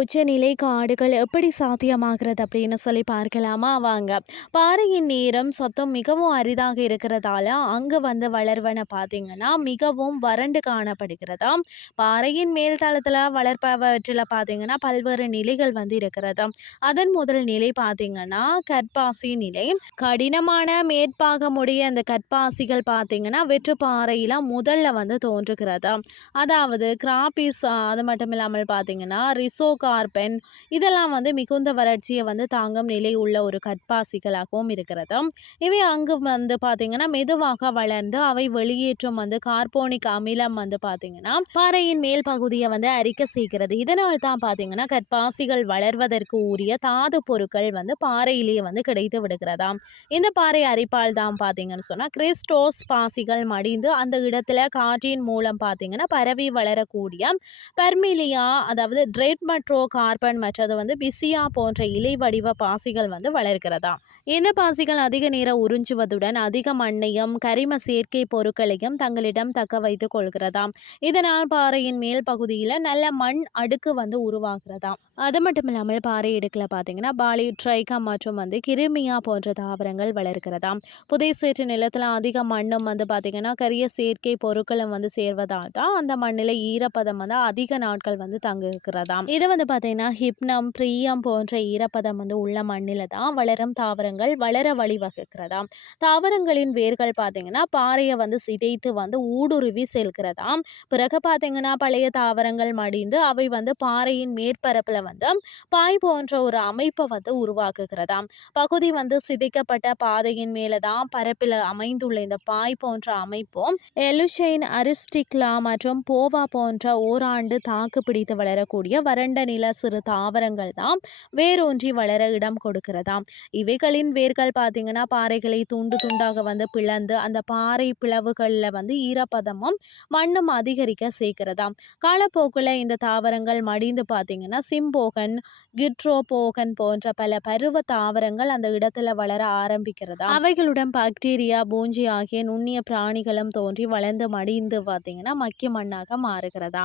உச்சநிலை காடுகள் எப்படி சாத்தியமாகிறது அப்படின்னு சொல்லி பார்க்கலாமா? வாங்க. பாறையின் நேரம் சத்தம் மிகவும் அரிதாக இருக்கிறதால அங்கே வந்து வளர்வன பார்த்தீங்கன்னா மிகவும் வறண்டு காணப்படுகிறதா. பாறையின் மேல் தளத்தில் வளர்ப்பவற்றில் பார்த்தீங்கன்னா பல்வேறு நிலைகள் வந்து இருக்கிறது. அதன் முதல் நிலை பார்த்தீங்கன்னா கற்பாசி நிலை. கடினமான மேற்பாகமுடைய அந்த கற்பாசிகள் பார்த்தீங்கன்னா வெற்று பாறையில் முதல்ல வந்து தோன்றுகிறது. அதாவது கிராபிஸ் அது மட்டும் இல்லாமல் பார்த்தீங்கன்னா ரிசோகா கார்பன் இதெல்லாம் வந்து மிகுந்த வறட்சியை வந்து தாங்கும் நிலை உள்ள ஒரு கற்பாசிகளாகவும் இருக்கிறது. இவை அங்கு வந்து பார்த்தீங்கன்னா மெதுவாக வளர்ந்து அவை வெளியேற்றும் வந்து கார்போனிக் அமிலம் வந்து பார்த்தீங்கன்னா பாறையின் மேல் பகுதியை வந்து அரிக்க செய்கிறது. இதனால் தான் பார்த்தீங்கன்னா கற்பாசிகள் வளர்வதற்கு உரிய தாது பொருட்கள் வந்து பாறையிலேயே வந்து கிடைத்து விடுகிறதாம் இந்த பாறை அரிப்பால் தான் பார்த்தீங்கன்னு சொன்னால் கிறிஸ்டோஸ் பாசிகள் மடிந்து அந்த இடத்துல காற்றின் மூலம் பார்த்தீங்கன்னா பரவி வளரக்கூடிய பர்மிலியா அதாவது ட்ரெட் மட்ரோ கார்பன் மற்றது வந்து பிசியா போன்ற இலை வடிவ பாசிகள் வந்து வளர்கிறதா இந்த பாசிகள் அதிக நேரம் உறிஞ்சுவதுடன் அதிக மண்ணையும் கரிம சேர்க்கை பொருட்களையும் தங்களிடம் தக்க வைத்துக் கொள்கிறதாம் இதனால் பாறையின் மேல் பகுதியில் நல்ல மண் அடுக்கு வந்து உருவாகிறதாம் அது மட்டும் இல்லாமல் பாறை இடுக்கில் பார்த்தீங்கன்னா பாலி ட்ரைகா மற்றும் வந்து கிருமியா போன்ற தாவரங்கள் வளர்கிறதாம் புதை சேற்று நிலத்தில் அதிக மண்ணும் வந்து பார்த்தீங்கன்னா கரிய சேர்க்கை பொருட்களும் வந்து சேர்வதால் தான் அந்த மண்ணில் ஈரப்பதம் வந்து அதிக நாட்கள் வந்து தங்குகிறதாம் இதை வந்து பார்த்தீங்கன்னா ஹிப்னம் பிரியம் போன்ற ஈரப்பதம் வந்து உள்ள மண்ணில் தான் வளரும் தாவரங்கள் வளர வழிவகுக்கிறதாம் தாவரங்களின் வேர்கள் பார்த்தீங்கன்னா பாறையை வந்து சிதைத்து வந்து ஊடுருவி செல்கிறதாம் பிறகு பார்த்தீங்கன்னா பழைய தாவரங்கள் மடிந்து அவை வந்து பாறையின் மேற்பரப்பில் வந்து பாய் போன்ற ஒரு அமைப்பை வந்து உருவாக்குகிறதாம் பகுதி வந்து சிதைக்கப்பட்ட பாதையின் மேலே தான் பரப்பில் அமைந்துள்ள இந்த பாய் போன்ற அமைப்பும் எலுஷைன் அரிஸ்டிக்லா மற்றும் போவா போன்ற ஓராண்டு தாக்கு பிடித்து வளரக்கூடிய வறண்ட நில சிறு தாவரங்கள் தான் வேரூன்றி வளர இடம் கொடுக்கிறதாம் இவைகளின் வேர்கள் பார்த்தீங்கன்னா பாறைகளை துண்டு துண்டாக வந்து பிளந்து அந்த பாறை பிளவுகளில் வந்து ஈரப்பதமும் மண்ணும் அதிகரிக்க சேர்க்கிறதாம் காலப்போக்கில் இந்த தாவரங்கள் மடிந்து பார்த்தீங்கன்னா சிம்போகன் கிட்ரோபோகன் போன்ற பல பருவ தாவரங்கள் அந்த இடத்துல வளர ஆரம்பிக்கிறதா? அவைகளுடன் பாக்டீரியா பூஞ்சி ஆகிய நுண்ணிய பிராணிகளும் தோன்றி வளர்ந்து மடிந்து பார்த்தீங்கன்னா மக்கிய மண்ணாக மாறுகிறதா?